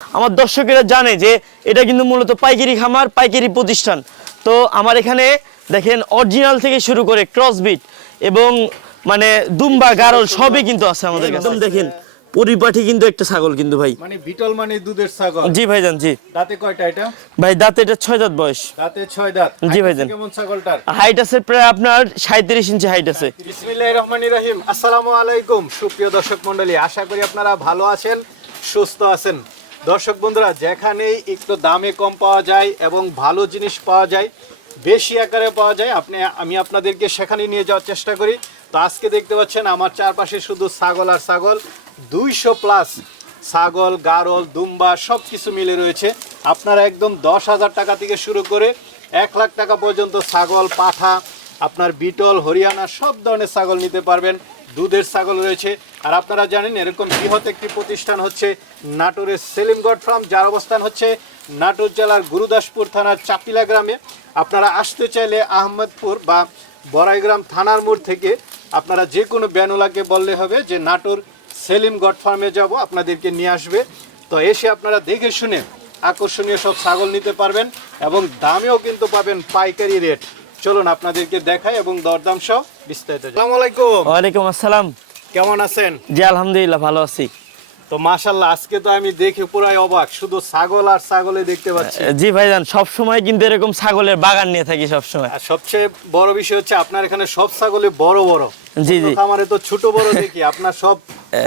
আমার দর্শকেরা জানে যে এটা কিন্তু মূলত পাইকারি খামার পাইকারি প্রতিষ্ঠান। তো আমার এখানে দেখেন অরিজিনাল থেকে শুরু করে ক্রসবিট এবং মানে দুম্বা গারল সবই কিন্তু আছে আমাদের একদম দেখেন পরিপাটি কিন্তু একটা ছাগল কিন্তু ভাই। মানে বিটল মানে দুধের ছাগল। জি ভাইজান জি। দাঁতে কয়টা এটা? ভাই দাঁতে এটা ছয় দাঁত বয়স। দাঁতে ছয় দাঁত। জি ভাইজান। কেমন ছাগলটার? হাইট আছে প্রায় আপনার সাঁত্রিশ ইঞ্চি হাইট আছে। বিসমিল্লাহির রহমানির রহিম। আসসালামু আলাইকুম সুপ্রিয় দর্শক মণ্ডলী। আশা করি আপনারা ভালো আছেন সুস্থ আছেন। দর্শক বন্ধুরা, যেখানেই একটু দামে কম পাওয়া যায় এবং ভালো জিনিস পাওয়া যায়, বেশি আকারে পাওয়া যায়, আপনি, আমি আপনাদেরকে সেখানে নিয়ে যাওয়ার চেষ্টা করি। তো আজকে দেখতে পাচ্ছেন, আমার চারপাশে শুধু ছাগল আর ছাগল। দুইশো প্লাস ছাগল, গারল, দুম্বা সব কিছু মিলে রয়েছে। আপনারা একদম দশ হাজার টাকা থেকে শুরু করে এক লাখ টাকা পর্যন্ত ছাগল, পাঠা, আপনার বিটল, হরিয়ানা, সব ধরনের ছাগল নিতে পারবেন। দুধের ছাগল রয়েছে। আর আপনারা জানেন এরকম বৃহৎ একটি প্রতিষ্ঠান হচ্ছে নাটোরের সেলিমগড় ফার্ম, যার অবস্থান হচ্ছে নাটোর জেলার গুরুদাসপুর থানার চাপিলা গ্রামে। আপনারা আসতে চাইলে আহমদপুর বা বড়াইগ্রাম থানার মোড় থেকে আপনারা যে কোনো ব্যানোলাকে বললে হবে যে, নাটোর সেলিম গড ফার্মে যাব, আপনাদেরকে নিয়ে আসবে। তো এসে আপনারা দেখে শুনে আকর্ষণীয় সব ছাগল নিতে পারবেন এবং দামেও কিন্তু পাবেন পাইকারি রেট। চলুন আপনাদেরকে দেখায় এবং দরদাম সহ বিস্তারিত আসসালামু আলাইকুম। ওয়ালাইকুম আসসালাম। কেমন আছেন? জি আলহামদুলিল্লাহ ভালো আছি। তো মাশাল্লাহ আজকে তো আমি দেখে পুরাই অবাক। শুধু ছাগল আর ছাগলে দেখতে পাচ্ছি। জি ভাইজান সব সময় কিন্তু এরকম ছাগলের বাগান নিয়ে থাকি সব সময় আর সবচেয়ে বড় বিষয় হচ্ছে আপনার এখানে সব ছাগলে বড় বড়। জি, জি। আমারে তো ছোট বড় দেখি। আপনার সব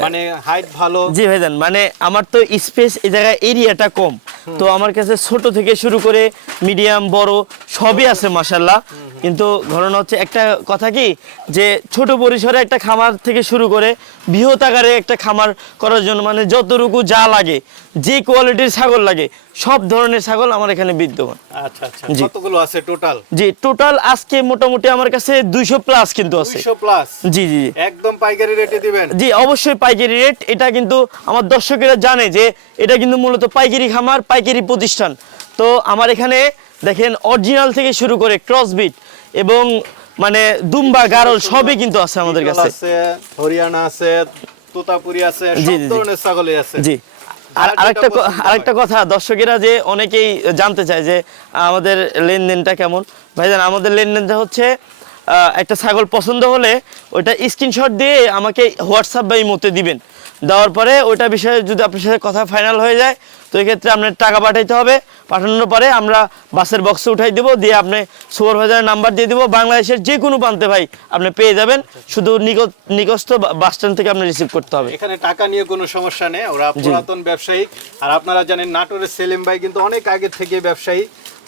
মানে হাইট ভালো। জি ভাইজান মানে আমার তো স্পেস এই জায়গায় এরিয়াটা কম। তো আমার কাছে ছোট থেকে শুরু করে মিডিয়াম বড় সবই আছে মাসাল্লাহ কিন্তু ঘটনা হচ্ছে একটা কথা কি যে ছোট পরিসরে একটা খামার থেকে শুরু করে বৃহৎ আকারে একটা খামার করার জন্য মানে যতটুকু যা লাগে যে কোয়ালিটির ছাগল লাগে সব ধরনের ছাগল আমার এখানে বিদ্যমান। আচ্ছা আচ্ছা। জি। কতগুলো আছে টোটাল জি টোটাল আজকে মোটামুটি আমার কাছে দুইশো প্লাস কিন্তু আছে। প্লাস জি জি একদম পাইকারি রেটে দিবেন? জি অবশ্যই পাইকারি রেট এটা কিন্তু আমার দর্শকেরা জানে যে এটা কিন্তু মূলত পাইকারি খামার পাইকারি প্রতিষ্ঠান। তো আমার এখানে দেখেন অরিজিনাল থেকে শুরু করে ক্রসবিট এবং মানে দুম্বা গারল সবই কিন্তু আছে আমাদের কাছে। হরিয়ানা আছে তোতাপুরি আছে সব। ধরনের ছাগলই আছে। জি। আর আরেকটা আরেকটা কথা দর্শকেরা যে অনেকেই জানতে চায় যে আমাদের লেনদেনটা কেমন। ভাইজান আমাদের লেনদেনটা হচ্ছে একটা ছাগল পছন্দ হলে ওইটা স্ক্রিনশট দিয়ে আমাকে হোয়াটসঅ্যাপ বা ইমোতে দিবেন। দেওয়ার পরে ওইটা বিষয়ে যদি আপনার সাথে কথা ফাইনাল হয়ে যায় তো এক্ষেত্রে আপনার টাকা পাঠাইতে হবে। পাঠানোর পরে আমরা বাসের বক্সে উঠাই দেবো দিয়ে আপনি সুপারভাইজারের নাম্বার দিয়ে দিব। বাংলাদেশের যে কোনো প্রান্তে ভাই আপনি পেয়ে যাবেন। শুধু নিকট নিকটস্থ বাস স্ট্যান্ড থেকে আপনি রিসিভ করতে হবে। এখানে টাকা নিয়ে কোনো সমস্যা নেই ওরা পুরাতন ব্যবসায়ী। আর আপনারা জানেন নাটোরের সেলিম ভাই কিন্তু অনেক আগে থেকে ব্যবসায়ী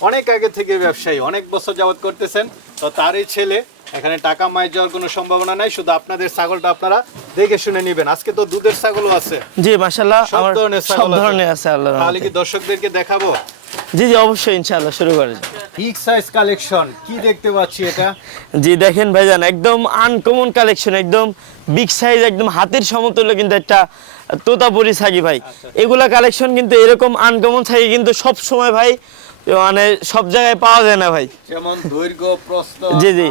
অনেক আগে থেকে ব্যবসায়ী অনেক বছর যাবত করতেছেন। তো তারই ছেলে এখানে টাকা মাই যাওয়ার কোনো সম্ভাবনা নাই শুধু আপনাদের ছাগলটা আপনারা দেখে শুনে নেবেন আজকে তো দুধের ছাগলও আছে জি মাশাল্লাহ সব ধরনের সব ছাগল আছে। ধরনের আছে আল্লাহ তাহলে কি দর্শকদেরকে দেখাবো জি জি অবশ্যই ইনশাআল্লাহ শুরু করে যাই। বিগ সাইজ কালেকশন কি দেখতে পাচ্ছি এটা জি দেখেন ভাইজান একদম আনকমন কালেকশন একদম বিগ সাইজ একদম হাতের সমতুল্য কিন্তু একটা তোতাপুরি ছাগি ভাই আচ্ছা। এগুলা কালেকশন কিন্তু এরকম আনকমন ছাগি কিন্তু সব সময় ভাই মানে সব জায়গায় পাওয়া যায় না ভাই। যেমন দৈর্ঘ্য জি জি।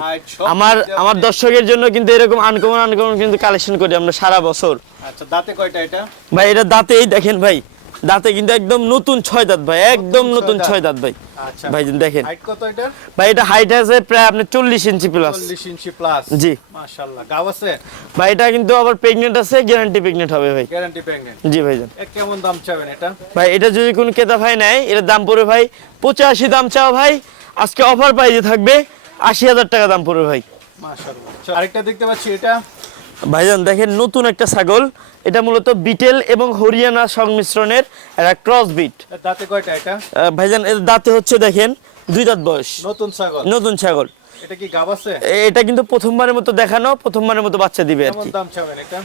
আমার আমার দর্শকের জন্য কিন্তু এরকম আনকমন আনকমন কিন্তু কালেকশন করি আমরা সারা বছর। আচ্ছা দাঁতে কয়টা এটা? ভাই এটা দাঁতেই দেখেন ভাই। দাঁতে কিন্তু একদম নতুন ছয় দাঁত ভাই একদম নতুন ছয় দাঁত ভাই। আচ্ছা। ভাই দেখেন। এটা ভাই এটা হাইট আছে প্রায় আপনার চল্লিশ ইঞ্চি প্লাস 40 ইঞ্চি প্লাস জি। আছে? ভাই এটা কিন্তু আবার প্রেগনেন্ট আছে গ্যারান্টি প্রেগনেন্ট হবে ভাই। গ্যারান্টি প্রেগনেন্ট জি ভাইজান কেমন দাম চাবেন এটা? ভাই এটা যদি কোনো ক্রেতা ভাই নেয় এটার দাম পড়বে ভাই পঁচাশি দাম চাও ভাই। আজকে অফার প্রাইজে থাকবে আশি হাজার টাকা দাম পড়বে ভাই। আচ্ছা, আরেকটা দেখতে পাচ্ছি এটা। ভাইজান দেখেন নতুন একটা ছাগল। এটা মূলত বিটেল এবং হরিয়ানা সংমিশ্রণের একটা ক্রস বিট দাঁতে কয়টা এটা? ভাইজান এর দাঁতে হচ্ছে দেখেন দুই দাঁত বয়স। নতুন ছাগল? নতুন ছাগল। এটা কি গাব আছে? এটা কিন্তু প্রথমবারের মতো দেখানো প্রথমবারের মতো বাচ্চা দিবে আর কি।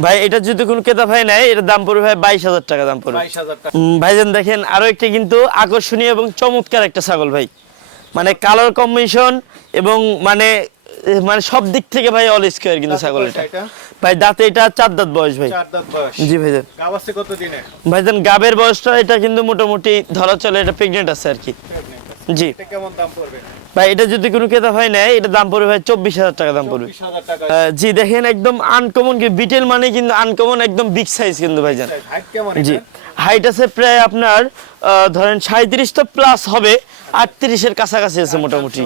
ভাই এটা যদি কোনো ক্রেতা ভাই নেয় এটার দাম পড়বে ভাই বাইশ হাজার টাকা দাম পড়বে। 22000 টাকা। ভাইজান দেখেন আরও একটা কিন্তু আকর্ষণীয় এবং চমৎকার একটা ছাগল ভাই। মানে কালার কম্বিনেশন এবং মানে মানে সব দিক থেকে ভাই অল স্কোয়ার কিন্তু ছাগল এটা। ভাই দাঁতে এটা চার দাঁত বয়স ভাই। চার দাঁত বয়স। জি ভাইজান। গাব আছে কত দিনে ভাইজান গাবের বয়সটা এটা কিন্তু মোটামুটি ধরা চলে এটা প্রেগনেন্ট আছে আর কি। জি। এটা কেমন দাম পড়বে? ভাই এটা যদি কোনো ক্রেতা ভাই নেয় এটা দাম পড়বে ভাই চব্বিশ হাজার টাকা দাম পড়বে। 24000 টাকা। জি দেখেন একদম আনকমন বিটেল মানে কিন্তু আনকমন একদম বিগ সাইজ কিন্তু ভাইজান। হাইট কেমন জি। হাইট আছে প্রায় আপনার ধরেন সাঁত্রিশ তো প্লাস হবে আটত্রিশের কাছাকাছি আছে মোটামুটি।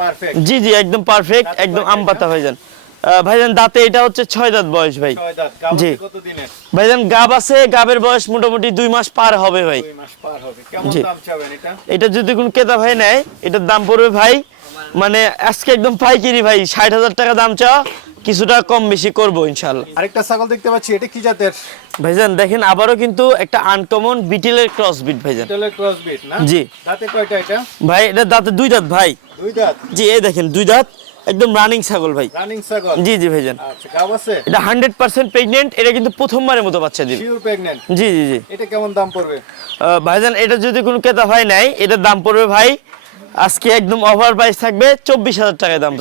পারফেক্ট জি জি একদম পারফেক্ট একদম আম পাতা ভাইজান। ভাইজান দাঁতে এটা হচ্ছে ছয় দাঁত বয়স ভাই। জি। ভাইজান গাব আছে গাবের বয়স মোটামুটি দুই মাস পার হবে ভাই। জি। এটা? এটা যদি কোন ক্রেতা ভাই নেয় এটার দাম পড়বে ভাই মানে আজকে একদম পাইকারি ভাই ষাট হাজার টাকা দাম চাওয়া কিছুটা কম বেশি করব ইনশাল্লাহ। আরেকটা ছাগল দেখতে পাচ্ছি এটা কি জাতের? ভাইজান দেখেন আবারও কিন্তু একটা আনকমন বিটেলের ক্রস বিট ভাইজান। টেলের ক্রস বিট না? জি। দাঁতে কয়টা এটা? ভাই এটা দাঁতে দুই দাঁত ভাই। দুই দাঁত? জি এই দেখেন দুই দাঁত একদম রানিং ছাগল ভাই। রানিং ছাগল? জি জি ভাইজান। আচ্ছা গাব আছে? এটা হান্ড্রেড পার্সেন্ট প্রেগনেন্ট এটা কিন্তু প্রথমবারের মতো বাচ্চা দিবে। শিওর প্রেগন্যান্ট জি জি জি। এটা কেমন দাম পড়বে? ভাইজান এটা যদি কোনো ক্রেতা ভাই নাই এটার দাম পড়বে ভাই আজকে একদম ওভার প্রাইস থাকবে চব্বিশ হাজার টাকায় দাম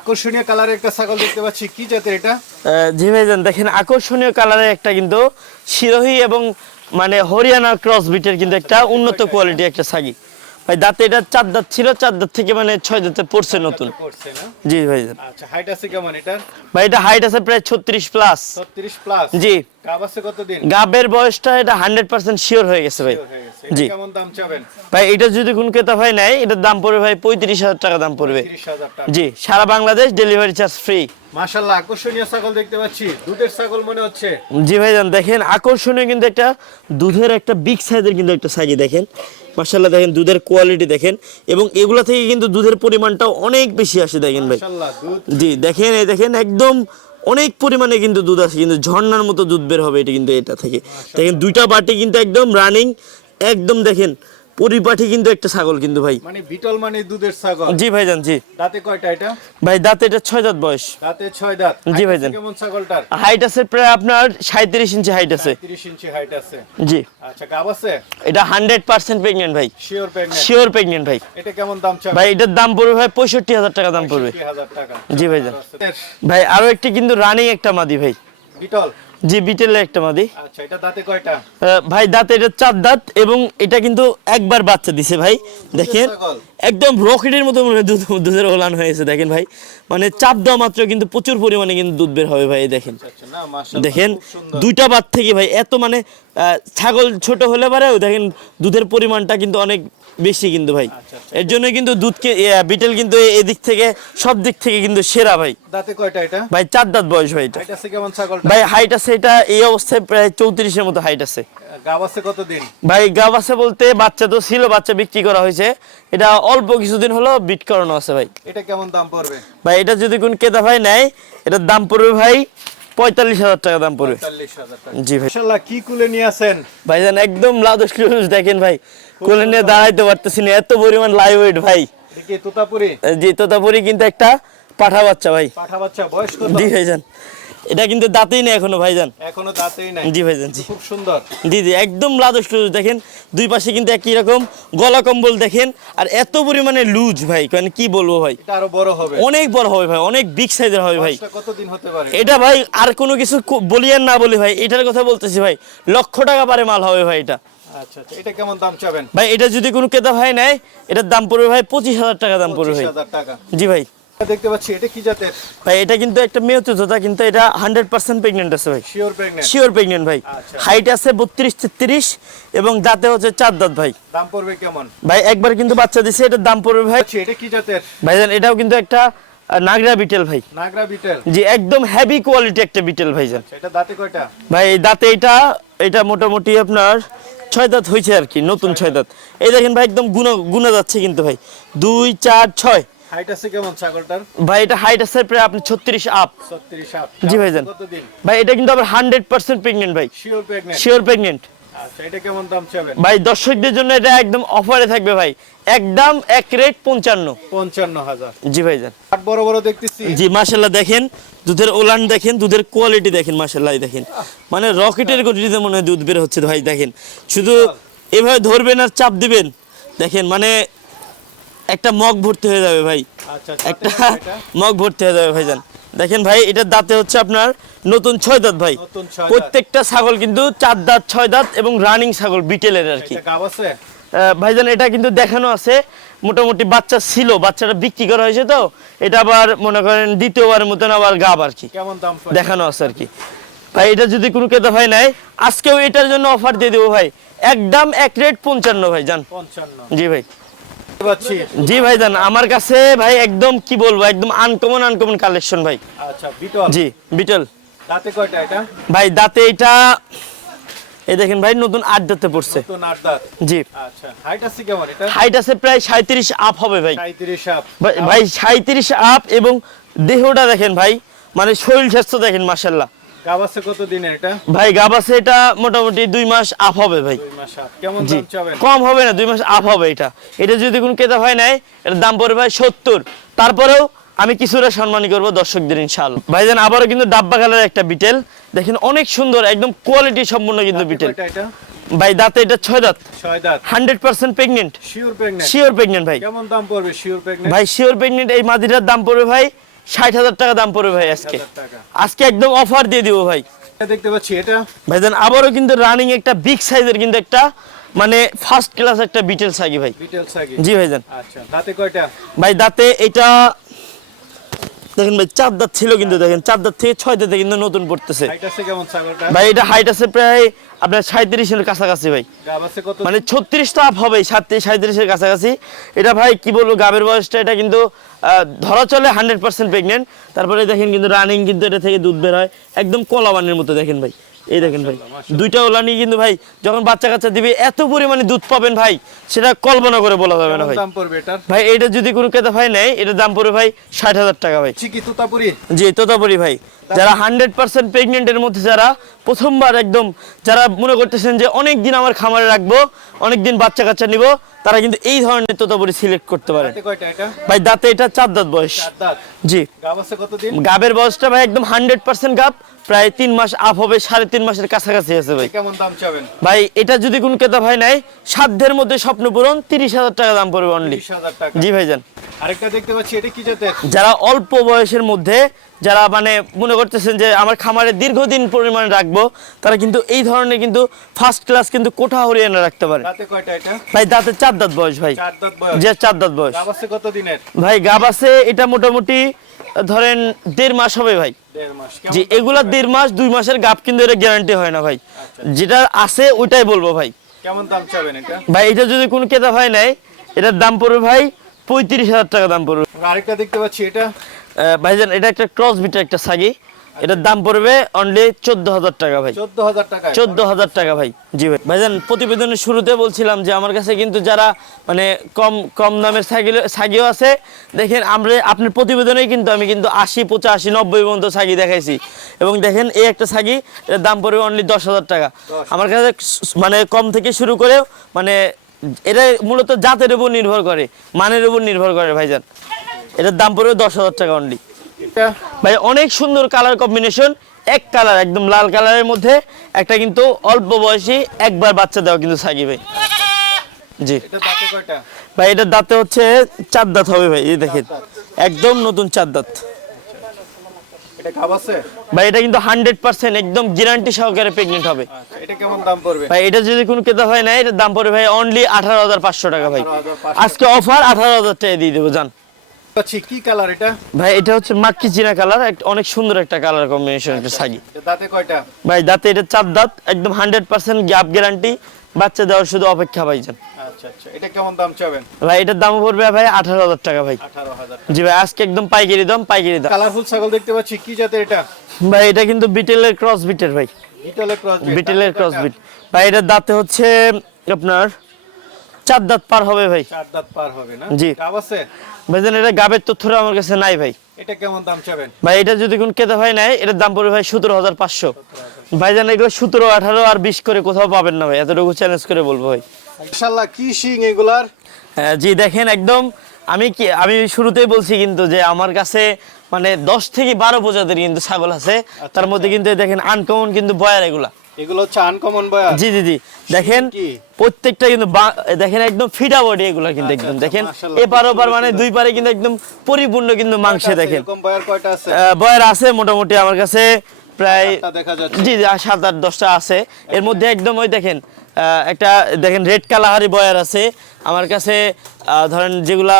আকর্ষণীয় কালারের একটা ছাগল দেখতে পাচ্ছি। কি জাতের এটা? জি ভাইজান দেখেন আকর্ষণীয় কালারের একটা কিন্তু শিরোহী এবং মানে হরিয়ানা ক্রস বিটের কিন্তু একটা উন্নত কোয়ালিটি একটা ছাগি। ভাই দাঁতে এটা চার দাঁত ছিল চার দাঁত থেকে মানে ছয় দাঁতে পড়ছে নতুন। জি ভাইজান। আচ্ছা হাইট আছে কেমন এটা ভাই এটা হাইট আছে প্রায় ছত্রিশ প্লাস 36 প্লাস জি। গাব আছে কতদিন? গাবের বয়সটা এটা হান্ড্রেড পার্সেন্ট শিওর হয়ে গেছে ভাই। জি। কেমন দাম চাবেন? ভাই এটা যদি কোন ক্রেতা ভাই নেয় এটার দাম পড়বে ভাই পঁয়ত্রিশ হাজার টাকা দাম পড়বে। 30000 টাকা। জি সারা বাংলাদেশ ডেলিভারি চার্জ ফ্রি। মাশাআল্লাহ আকর্ষণীয় ছাগল দেখতে পাচ্ছি। দুধের ছাগল মনে হচ্ছে। জি ভাইজান দেখেন আকর্ষণীয় কিন্তু একটা দুধের একটা বিগ সাইজের কিন্তু একটা সাইজি দেখেন। মার্শাল্লাহ দেখেন দুধের কোয়ালিটি দেখেন। এবং এগুলা থেকে কিন্তু দুধের পরিমাণটাও অনেক বেশি আসে দেখেন ভাই। মাশাআল্লাহ দুধ। জি দেখেন এই দেখেন একদম অনেক পরিমাণে কিন্তু দুধ আসে কিন্তু ঝর্ণার মতো দুধ বের হবে এটা কিন্তু এটা থেকে। দেখেন দুইটা বাটি কিন্তু একদম রানিং একদম দেখেন পরিপাটি কিন্তু একটা ছাগল কিন্তু ভাই। মানে বিটল মানে দুধের ছাগল? জি ভাইজান জি। দাঁতে কয়টা এটা? ভাই দাঁতে এটা ছয় দাঁত বয়স। দাঁতে ছয় দাঁত। জি ভাইজান। কেমন ছাগলটার? হাইট আছে প্রায় আপনার সাঁত্রিশ ইঞ্চি হাইট আছে। 30 ইঞ্চি হাইট আছে। জি। আচ্ছা গাব আছে? এটা হান্ড্রেড পার্সেন্ট প্রেগনেন্ট ভাই। শিওর প্রেগন্যান্ট শিওর প্রেগনেন্ট ভাই। এটা কেমন দাম চাবেন ভাই এটার দাম পড়বে ভাই পঁয়ষট্টি হাজার টাকা দাম পড়বে। 60000 টাকা। জি ভাইজান। এর ভাই আরও একটি কিন্তু রানিং একটা মাদি ভাই। বিটল? জি বিটেলের একটা মাদি। আচ্ছা এটা দাঁতে কয়টা? ভাই দাঁত এটা চার দাঁত এবং এটা কিন্তু একবার বাচ্চা দিছে ভাই। দেখেন। একদম রকেটের মতো মনে দুধ দুধের ওলান হয়েছে দেখেন ভাই। মানে চাপ দেওয়া মাত্র কিন্তু প্রচুর পরিমাণে কিন্তু দুধ বের হবে ভাই দেখেন। আচ্ছা মাশাআল্লাহ দেখেন দুইটা বাদ থেকে ভাই এত মানে আহ, ছাগল ছোট হলে পারেও দেখেন দুধের পরিমাণটা কিন্তু অনেক বেশি কিন্তু ভাই। আচ্ছা, এর জন্য কিন্তু দুধকে বিটেল কিন্তু এদিক থেকে সব দিক থেকে কিন্তু সেরা ভাই। দাঁতে কয়টা এটা? ভাই চার দাঁত বয়স ভাই এটা। হাইট আছে কেমন ছাগলটা? ভাই হাইট আছে এটা এই অবস্থায় প্রায় চৌত্রিশের মতো হাইট আছে। গাব আছে কতদিন ভাই গাব আছে বলতে বাচ্চা তো ছিল বাচ্চা বিক্রি করা হয়েছে। এটা অল্প কিছুদিন হলো বিট করানো আছে ভাই। এটা কেমন দাম পড়বে? ভাই এটা যদি কোন কেতা ভাই নেয় এটার দাম পড়বে ভাই পঁয়তাল্লিশ হাজার টাকা দাম পড়বে। জি ভাই। কি কুলে নিয়ে আছেন? ভাইজান একদম লাদস লুদুস দেখেন ভাই কোলে নিয়ে দাঁড়াইতে পারতেছি না এত পরিমাণ লাইভ ওয়েট ভাই জি তোতাপুরি কিন্তু একটা পাঠা বাচ্চা ভাই। পাঠা বাচ্চা বয়স কত? জি ভাইজান। এটা কিন্তু দাঁতেই নেই এখনও ভাইজান। এখনও দাঁতেই নাই। জি ভাইজান জি। খুব সুন্দর। জি জি একদম লাদস লুজ দেখেন। দুই পাশে কিন্তু একই রকম গলা কম্বল দেখেন। আর এত পরিমাণে লুজ ভাই মানে কি বলব ভাই? এটা আরও বড় হবে। অনেক বড় হবে ভাই অনেক বিগ সাইজের হবে ভাই। কতদিন হতে পারে? এটা ভাই আর কোনো কিছু কো- বলি আর না বলি ভাই এটার কথা বলতেছি ভাই। লক্ষ টাকা পারে মাল হবে ভাই এটা। আচ্ছা আচ্ছা এটা কেমন দাম চাবেন? ভাই এটা যদি কোনো ক্রেতা ভাই নেয় এটার দাম পড়বে ভাই পঁচিশ হাজার টাকা দাম পড়বে ভাই। 25000 টাকা। জি ভাই। দেখতে পাচ্ছি এটা কি জাতের? ভাই এটা কিন্তু একটা মেয়তে জোতা কিন্তু এটা হান্ড্রেড পার্সেন্ট প্রেগনেন্ট আছে ভাই। শিওর প্রেগন্যান্ট শিওর প্রেগনেন্ট ভাই। আচ্ছা। হাইট আছে বত্রিশ তেত্রিশ এবং দাঁতে হচ্ছে চার দাঁত ভাই। দাম পড়বে কেমন? ভাই একবার কিন্তু বাচ্চা দিছে এটার দাম পড়বে ভাই। আচ্ছা এটা কি জাতের? ভাইজান এটাও কিন্তু একটা নাগরা বিটেল ভাই। নাগরা বিটেল জি একদম হেভি কোয়ালিটি একটা বিটেল ভাইজান আচ্ছা, এটা দাঁতে কয়টা? ভাই দাঁতে এটা এটা মোটামুটি আপনার ছয় দাঁত হয়েছে আর কি নতুন ছয় দাঁত। এই দেখেন ভাই একদম গুণা গুণা যাচ্ছে কিন্তু ভাই। দুই চার ছয়। হাইট আছে কেমন ছাগলটার? ভাই এটা হাইট আছে প্রায় আপনি ছত্রিশ আপ 36 আপ জি ভাইজান। ভাই এটা কিন্তু আবার ভাই। শিওর প্রেগন্যান্ট শিওর প্রেগনেন্ট আচ্ছা ভাই দর্শকদের জন্য এটা একদম অফারে থাকবে ভাই। একদম এক রেট পঞ্চান্ন। 55000 জি বড় বড় দেখতেছি। জি দেখেন দুধের ওলান দেখেন দুধের কোয়ালিটি দেখেন মাশাল্লাহ দেখেন। মানে রকেটের গতিতে মনে হয় দুধ বের হচ্ছে ভাই দেখেন। শুধু এভাবে ধরবেন আর চাপ দিবেন। দেখেন মানে একটা মগ ভর্তি হয়ে যাবে ভাই। আচ্ছা একটা একটা মগ ভর্তি হয়ে যাবে ভাইজান। দেখেন ভাই এটার দাঁতে হচ্ছে আপনার নতুন ছয় দাঁত ভাই। প্রত্যেকটা ছাগল কিন্তু চার দাঁত ছয় দাঁত এবং রানিং ছাগল বিটেলের আর কি। ভাইজান এটা কিন্তু দেখানো আছে। মোটামুটি বাচ্চা ছিল বাচ্চাটা বিক্রি করা হয়েছে তো। এটা আবার মনে করেন দ্বিতীয়বারের মতন আবার গাব আর কি? দেখানো আছে আর কি। ভাই এটা যদি কোনো ক্রেতা ভাই নাই আজকেও এটার জন্য অফার দিয়ে দেবো ভাই। একদম এক রেট পঞ্চান্ন ভাই জান পঞ্চান্ন। জি ভাই। জি ভাই জান আমার কাছে ভাই একদম কি বলব একদম আনকমন আনকমন কালেকশন ভাই। আচ্ছা বিটল জি বিটল তাতে কয়টা এটা? ভাই দাঁতে এটা এই দেখেন ভাই নতুন আট দাঁতে পড়ছে। দাঁত। জি। আচ্ছা হাইট আছে কেমন এটা? হাইট আছে প্রায় সাঁত্রিশ আপ হবে ভাই। আপ ভাই- ভাই সাঁত্রিশ আপ এবং দেহটা দেখেন ভাই মানে শরীর স্বাস্থ্য দেখেন মাসাল্লাহ গাব আছে কত দিনের এটা? ভাই এটা মোটামুটি মাস আপ হবে ভাই। দুই মাস আপ কেমন দাম চাবেন? কম হবে না মাস আপ হবে এটা। এটা যদি কোনো ক্রেতা নাই এটার দাম পড়বে ভাই তারপরেও আমি কিছুটা সম্মানী করব দর্শকদের ইনশাআল্লাহ। ভাইজান আবারও কিন্তু ডাব্বা কালার একটা বিটেল। দেখেন অনেক সুন্দর একদম কোয়ালিটি সম্পূর্ণ কিন্তু বিটেল। ভাই দাঁতে এটা ছয় দাঁত। ছয় দাঁত। Hundred percent pregnant sure pregnant sure pregnant ভাই। কেমন দাম পড়বে? শিওর প্রেগনেন্ট ভাই শিওর প্রেগনেন্ট এই মাদিটার দাম পড়বে ভাই ষাট হাজার টাকা দাম পড়বে ভাই আজকে। আজকে একদম অফার দিয়ে দিব ভাই। দেখতে পাচ্ছি এটা? ভাইজান আবারও কিন্তু রানিং একটা বিগ সাইজের কিন্তু একটা মানে ফার্স্ট ক্লাস একটা বিটেল সাইকি ভাই। জি ভাইজান। আচ্ছা দাঁতে কয়টা? ভাই দাঁতে এটা দেখেন ভাই চার দাঁত ছিল কিন্তু দেখেন চার দাঁত থেকে ছয় দাঁতে কিন্তু নতুন পড়তেছে। ভাই এটা হাইট আছে প্রায় আপনার সাঁত্রিশের কাছাকাছি ভাই। কত? মানে ছত্রিশ তো আপ হবে সাতত্রিশ সাঁত্রিশের কাছাকাছি। এটা ভাই কি বলব গাবের বয়সটা এটা কিন্তু ধরা চলে হান্ড্রেড পার্সেন্ট প্রেগনেন্ট তারপরে দেখেন কিন্তু রানিং কিন্তু এটা থেকে দুধ বের হয়। একদম কলাবানের মতো দেখেন ভাই। এই দেখেন ভাই দুইটা ওলানি কিন্তু ভাই যখন বাচ্চা কাচ্চা দিবে এত পরিমাণে দুধ পাবেন ভাই সেটা কল্পনা করে বলা যাবে না ভাই। ভাই এটা যদি কোনো ক্রেতা ভাই নেয় এটা দাম পড়বে ভাই ষাট হাজার টাকা ভাই। তুতাপুরি? জি তোতাপুরি ভাই। যারা হান্ড্রেড পার্সেন্ট প্রেগনেন্টের মধ্যে যারা প্রথমবার একদম যারা মনে করতেছেন যে অনেক দিন আমার খামারে রাখব অনেক দিন বাচ্চা কাচ্চা নিব তারা কিন্তু এই ধরনের তোতাপুরি সিলেক্ট করতে এটা? ভাই দাঁতে এটা চার দাঁত বয়স। জি। গাবের বয়সটা ভাই একদম হান্ড্রেড পার্সেন্ট গাব প্রায় তিন মাস আপ হবে সাড়ে তিন মাসের কাছাকাছি আছে ভাই। কেমন দাম চাবেন? ভাই এটা যদি কোন কেতা ভাই নাই সাধ্যের মধ্যে স্বপ্ন পূরণ তিরিশ হাজার টাকা দাম পড়বে অনলি জি ভাইজান। আরেকটা দেখতে পাচ্ছি এটা কি জাতের? যারা অল্প বয়সের মধ্যে যারা মানে মনে করতেছেন যে আমার খামারে দীর্ঘদিন পরিমাণে রাখব তারা কিন্তু এই ধরনের কিন্তু ফার্স্ট ক্লাস কিন্তু কোঠা হরিয়ানা রাখতে পারে। ভাই দাঁতে চার দাঁত বয়স ভাই। যে চার দাঁত বয়স। গাব আছে কত দিনের? ভাই গাব আছে এটা মোটামুটি ধরেন দেড় মাস হবে ভাই। যে এগুলা দেড় মাস দুই মাসের গাব কিন্তু এটা গ্যারান্টি হয় না ভাই। যেটা আছে ওইটাই বলব ভাই। কেমন দাম চাবেন এটা? ভাই এটা যদি কোনো ক্রেতা ভাই নেয় এটার দাম পড়বে ভাই পঁয়ত্রিশ হাজার টাকা দাম পড়বে। আরেকটা দেখতে পাচ্ছি এটা? ভাইজান এটা একটা ক্রস বিটের একটা সাগি। এটার দাম পড়বে অনলি চোদ্দ হাজার টাকা ভাই। চোদ্দ হাজার টাকা চোদ্দ হাজার টাকা ভাই। জি ভাই। ভাইজান প্রতিবেদনের শুরুতে বলছিলাম যে আমার কাছে কিন্তু যারা মানে কম কম দামের সাইকেল সাগিও আছে দেখেন আমরা আপনার প্রতিবেদনেই কিন্তু আমি কিন্তু আশি পঁচাশি নব্বই পর্যন্ত সাগি দেখাইছি। এবং দেখেন এই একটা সাগি এর দাম পড়বে অনলি দশ হাজার টাকা। আমার কাছে মানে কম থেকে শুরু করেও মানে এটা মূলত জাতের উপর নির্ভর করে মানের উপর নির্ভর করে ভাইজান। এটার দাম পড়বে দশ হাজার টাকা অনলি ভাই অনেক সুন্দর কালার কম্বিনেশন এক কালার একদম লাল কালারের মধ্যে একটা কিন্তু অল্প বয়সী একবার বাচ্চা দেওয়া কিন্তু সাকি ভাই। জি। ভাই এটার দাঁতে হচ্ছে চার দাঁত হবে ভাই এই দেখেন। একদম নতুন চার দাঁত। এটা গাব আছে? ভাই এটা কিন্তু হান্ড্রেড পার্সেন্ট একদম গ্যারান্টি সহকারে প্রেগনেন্ট হবে। আচ্ছা এটা কেমন দাম পড়বে? ভাই এটা যদি কোনো ক্রেতা হয় না এটার দাম পড়বে ভাই অনলি আঠারো হাজার পাঁচশো টাকা ভাই। আজকে অফার টাকা দিয়ে দেবো জান। পাচ্ছি কি কালার এটা? ভাই এটা হচ্ছে মাক্কি কালার অনেক সুন্দর একটা কালার কম্বিনেশন একটা সাগি দাঁতে কয়টা? ভাই দাঁতে এটা চার দাঁত একদম হান্ড্রেড পার্সেন্ট গ্যাপ গ্যারান্টি বাচ্চা দেওয়ার শুধু অপেক্ষা ভাইজান। আচ্ছা আচ্ছা। এটা কেমন দাম চাবেন? ভাই এটার দাম পড়বে ভাই আঠারো হাজার টাকা ভাই। জি ভাই আজকে একদম পাইকারি দাম পাইকারি দাম। কালারফুল ছাগল দেখতে পাচ্ছি কি জাতের এটা? ভাই এটা কিন্তু বিটেলের ক্রস বিটের ভাই। বিটলের ক্রস বিটেলের ক্রস বিট। ভাই এটার দাঁতে হচ্ছে আপনার চার দাঁত পার হবে ভাই। চার দাঁত পার হবে না? জি। গাব আছে? ভাইজান এটা গাবের আমার কাছে নাই ভাই। এটা কেমন দাম চাবেন? ভাই এটা যদি কোন ভাই নাই এটার দাম পড়বে ভাই সতেরো হাজার পাঁচশো। ভাইজান এগুলো সতেরো আঠারো আর বিশ করে কোথাও পাবেন না ভাই। এতটুকু চ্যালেঞ্জ করে বলব ভাই। ইনশাআল্লাহ কি শিং এগুলার? জি দেখেন একদম আমি কি আমি শুরুতেই বলছি কিন্তু যে আমার কাছে মানে দশ থেকে বারো প্রজাতির কিন্তু ছাগল আছে। তার মধ্যে কিন্তু দেখেন আনকমন কিন্তু বয়ার এগুলা। এগুলো হচ্ছে আনকমন বয়া জি জি জি। দেখেন প্রত্যেকটা কিন্তু দেখেন একদম ফিডা বডি এগুলা কিন্তু একদম। আচ্ছা, দেখেন মাশাআল্লাহ, এপার খুব ওপার মানে দুই পারে কিন্তু একদম পরিপূর্ণ কিন্তু মাংসে দেখেন। বয়ার কয়টা আছে? বয়ার আছে মোটামুটি আমার কাছে প্রায় জি জি, সাত আট দশটা আছে। এর মধ্যে একদম ওই দেখেন একটা দেখেন রেড কালাহারি বয়ার আছে। আমার কাছে ধরেন যেগুলা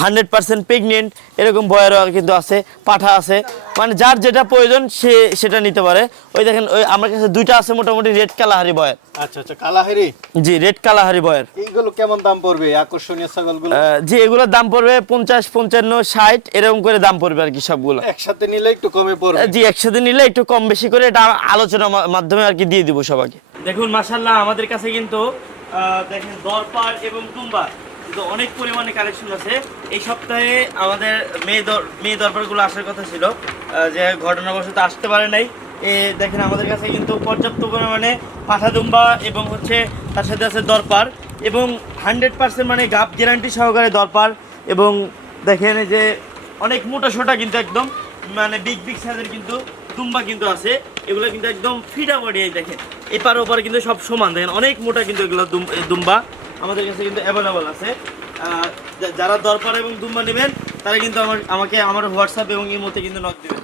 হান্ড্রেড পার্সেন্ট প্রেগনেন্ট এরকম বয়েরও কিন্তু আছে পাঠা আছে। মানে যার যেটা প্রয়োজন সে সেটা নিতে পারে। ওই দেখেন ওই আমার কাছে দুইটা আছে মোটামুটি রেড কালাহারি বয়ের। আচ্ছা আচ্ছা কালাহেরি? জি রেড কালাহারি বয়ের। এইগুলো কেমন দাম পড়বে? আকর্ষণীয় ছাগলগুলো? জি এগুলোর দাম পড়বে পঞ্চাশ পঞ্চান্ন ষাট এরকম করে দাম পড়বে আর কি সবগুলো। একসাথে নিলে একটু কমে পড়বে। জি একসাথে নিলে একটু কম বেশি করে এটা আলোচনার মাধ্যমে আর কি দিয়ে দিব সবাইকে। দেখুন মাশাল্লাহ আমাদের কাছে কিন্তু দেখেন দরপার এবং টুম্বা। কিন্তু অনেক পরিমাণে কালেকশন আছে। এই সপ্তাহে আমাদের মেয়ে মেয়ে দরবারগুলো আসার কথা ছিল। যে ঘটনাবশত আসতে পারে নাই। এ দেখেন আমাদের কাছে কিন্তু পর্যাপ্ত পরিমাণে পাঠা দুম্বা এবং হচ্ছে তার সাথে আছে দরপার এবং হান্ড্রেড পার্সেন্ট মানে গাপ গ্যারান্টি সহকারে দরপার এবং দেখেন যে অনেক মোটা সোটা কিন্তু একদম মানে বিগ বিগ সাইজের কিন্তু দুম্বা কিন্তু আছে। এগুলো কিন্তু একদম ফিটা বডি দেখেন। এপার ওপার কিন্তু সব সমান। দেখেন অনেক মোটা কিন্তু এগুলো দুম- দুম্বা। আমাদের কাছে কিন্তু অ্যাভেলেবল আছে। যারা দরকার এবং দুম্বা নেবেন, তারা কিন্তু আমার আমাকে আমার হোয়াটসঅ্যাপ এবং ইমোতে কিন্তু নক দেবেন।